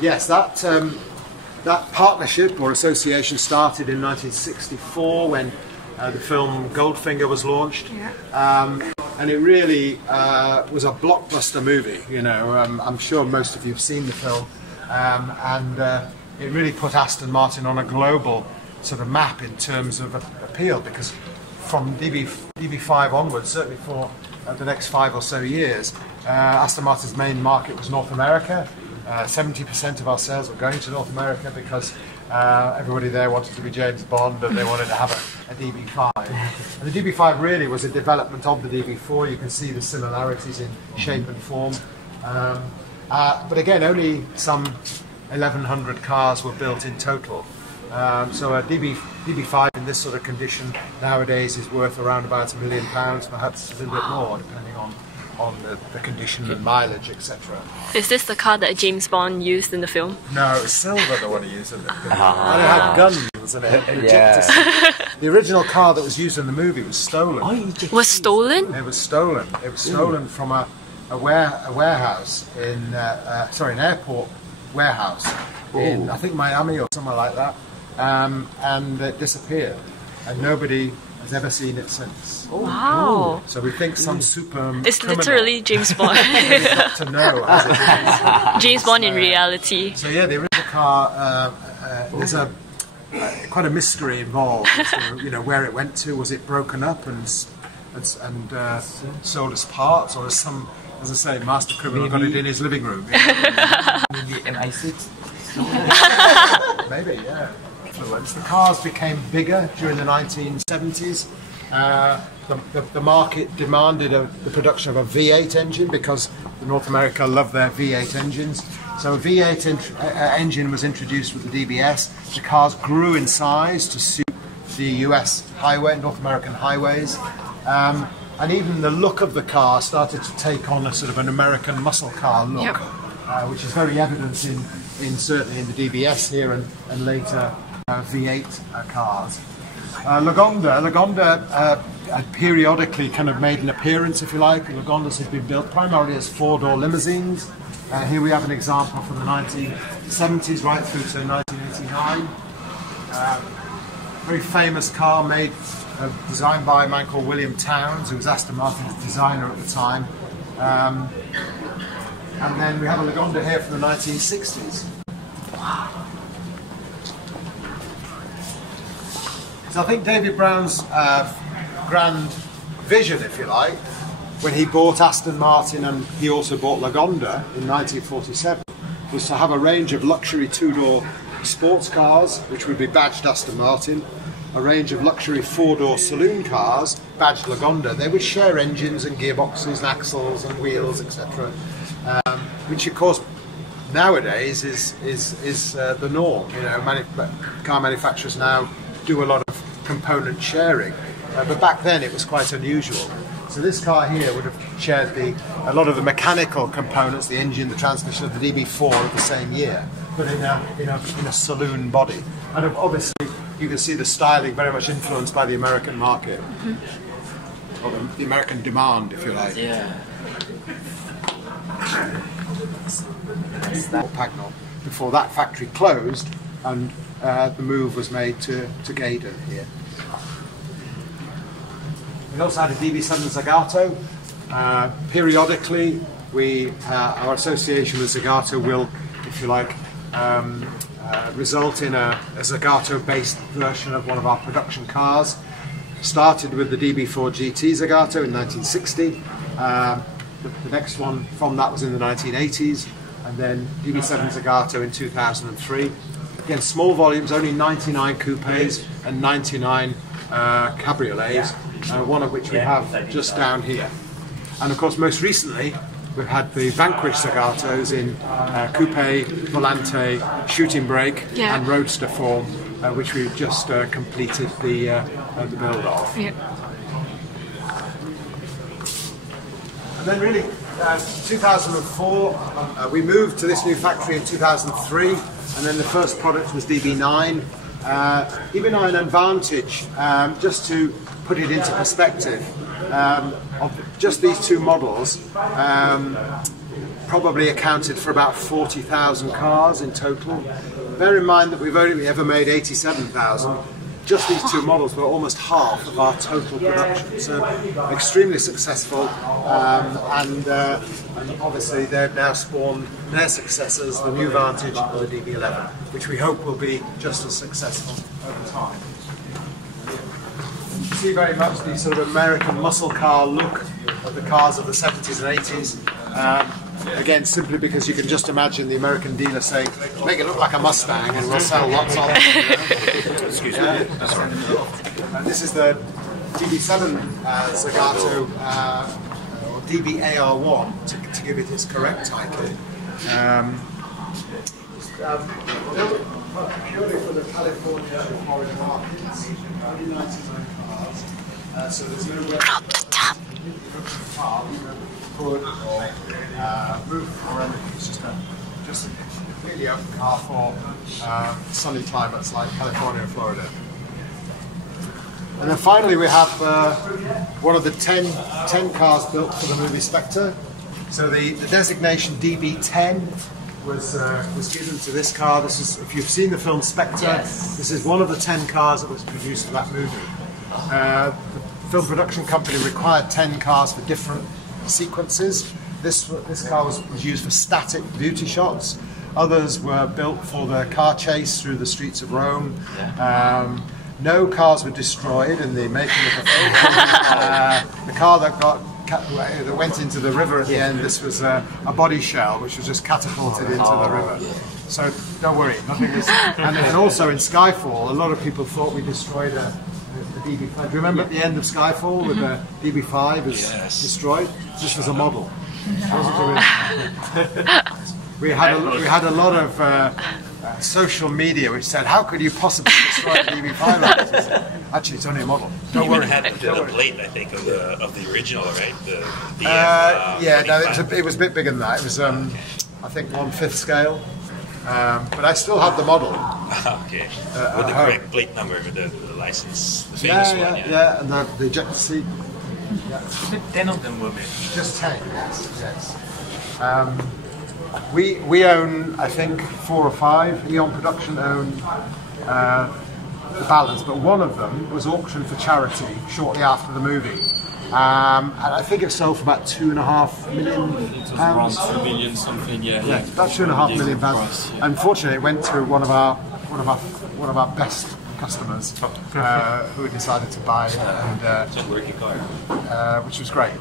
Yes, that partnership or association started in 1964 when the film Goldfinger was launched. Yeah. And it really was a blockbuster movie. You know, I'm sure most of you have seen the film, and it really put Aston Martin on a global sort of map in terms of appeal, because from DB5 onwards, certainly for the next 5 or so years, Aston Martin's main market was North America. 70% of our sales were going to North America because everybody there wanted to be James Bond and they wanted to have a DB5. And the DB5 really was a development of the DB4. You can see the similarities in shape and form. But again, only some 1,100 cars were built in total. So a DB5 in this sort of condition nowadays is worth around about £1 million, perhaps a little bit more, depending on the condition and mileage, etc. Is this the car that James Bond used in the film? No, it was silver the one he used in the film. And it had guns and it had projectors. The original car that was used in the movie was stolen. Was stolen? It was stolen. It was stolen from a warehouse in, an airport warehouse in, I think, Miami or somewhere like that. And it disappeared. And nobody has ever seen it since. Wow. So we think some super It's criminal literally James Bond. got to know as it is. James Bond in reality. So yeah, the original car, there's quite a mystery involved as to, you know, where it went to. Was it broken up and sold as parts, or as I say, master criminal got it in his living room? You know? Maybe MI6? Maybe, yeah. The cars became bigger during the 1970s. The market demanded the production of a V8 engine because North America loved their V8 engines. So a V8 engine was introduced with the DBS. The cars grew in size to suit the US highway, North American highways. And even the look of the car started to take on a sort of an American muscle car look, which is very evident certainly in the DBS here and later V8 cars. Lagonda had periodically kind of made an appearance, if you like. Lagondas had been built primarily as four-door limousines. Here we have an example from the 1970s right through to 1989. Very famous car designed by a man called William Towns, who was Aston Martin's designer at the time. And then we have a Lagonda here from the 1960s. So I think David Brown's grand vision, if you like, when he bought Aston Martin and he also bought Lagonda in 1947, was to have a range of luxury two-door sports cars, which would be badged Aston Martin, a range of luxury four-door saloon cars, badged Lagonda. They would share engines and gearboxes and axles and wheels, etc., which of course nowadays is the norm. You know, car manufacturers now do a lot of component sharing, but back then it was quite unusual. So this car here would have shared a lot of the mechanical components, the engine, the transmission of the DB4 of the same year, but in a saloon body. And obviously you can see the styling very much influenced by the American market, or the American demand, if you like. Yeah. Pagnol, before that factory closed and the move was made to Gaydon here. We also had a DB7 Zagato. Periodically, our association with Zagato will, if you like, result in a Zagato-based version of one of our production cars. Started with the DB4 GT Zagato in 1960. The next one from that was in the 1980s, and then DB7 Zagato in 2003. Again, small volumes, only 99 coupes and 99 cabriolets, one of which we have just down here. And of course, most recently, we've had the Vanquish Zagatos in coupe, volante, shooting brake and roadster form, which we've just completed the build of. Yeah. And then really, 2004, we moved to this new factory in 2003, and then the first product was DB9. DB9 Advantage, just to put it into perspective, of just these two models, probably accounted for about 40,000 cars in total. Bear in mind that we've only ever made 87,000. Just these two models were almost half of our total production, so extremely successful, and obviously they've now spawned their successors, the new Vantage and the DB11, which we hope will be just as successful over time. You see very much the sort of American muscle car look of the cars of the 70s and 80s. Again, simply because you can just imagine the American dealer saying, make it look like a Mustang and we'll sell lots of it. Excuse me. And this is the DB7 Zagato, or DBAR1, to give it its correct title. Built purely for the California and Florida markets, only 99 cars. So there's no way hood or roof or anything. It's just a completely open car for sunny climates like California and Florida. And then finally we have one of the 10 cars built for the movie Spectre. So the designation DB10 was given to this car. This is, if you've seen the film Spectre, this is one of the 10 cars that was produced for that movie. The film production company required 10 cars for different sequences. This car was used for static beauty shots. Others were built for the car chase through the streets of Rome. No cars were destroyed in the making of the film. The car that went into the river at the end, this was a body shell which was just catapulted into the river. So don't worry, nothing is. And also in Skyfall, a lot of people thought we destroyed the DB5. Do you remember at the end of Skyfall with the DB5 was destroyed? This was a model. We had a lot of social media which said, "How could you possibly destroy a DB5 like this?" Actually, it's only a model. Don't worry. Had the plate, I think, of the original, right? It was a bit bigger than that. It was, I think, 1/5 scale. But I still have the model. Okay. With the correct plate number, with the license, the famous one. Yeah, and the ejector seat. Yeah. 10 of them were made. Just 10, yes. We own, I think, 4 or 5. Eon Production owned the balance, but one of them was auctioned for charity shortly after the movie. And I think it sold for about £2.5 million. It was around 2 million something, yeah. About £2.5 million. Unfortunately, it went to one of our best customers who decided to buy it, and which was great.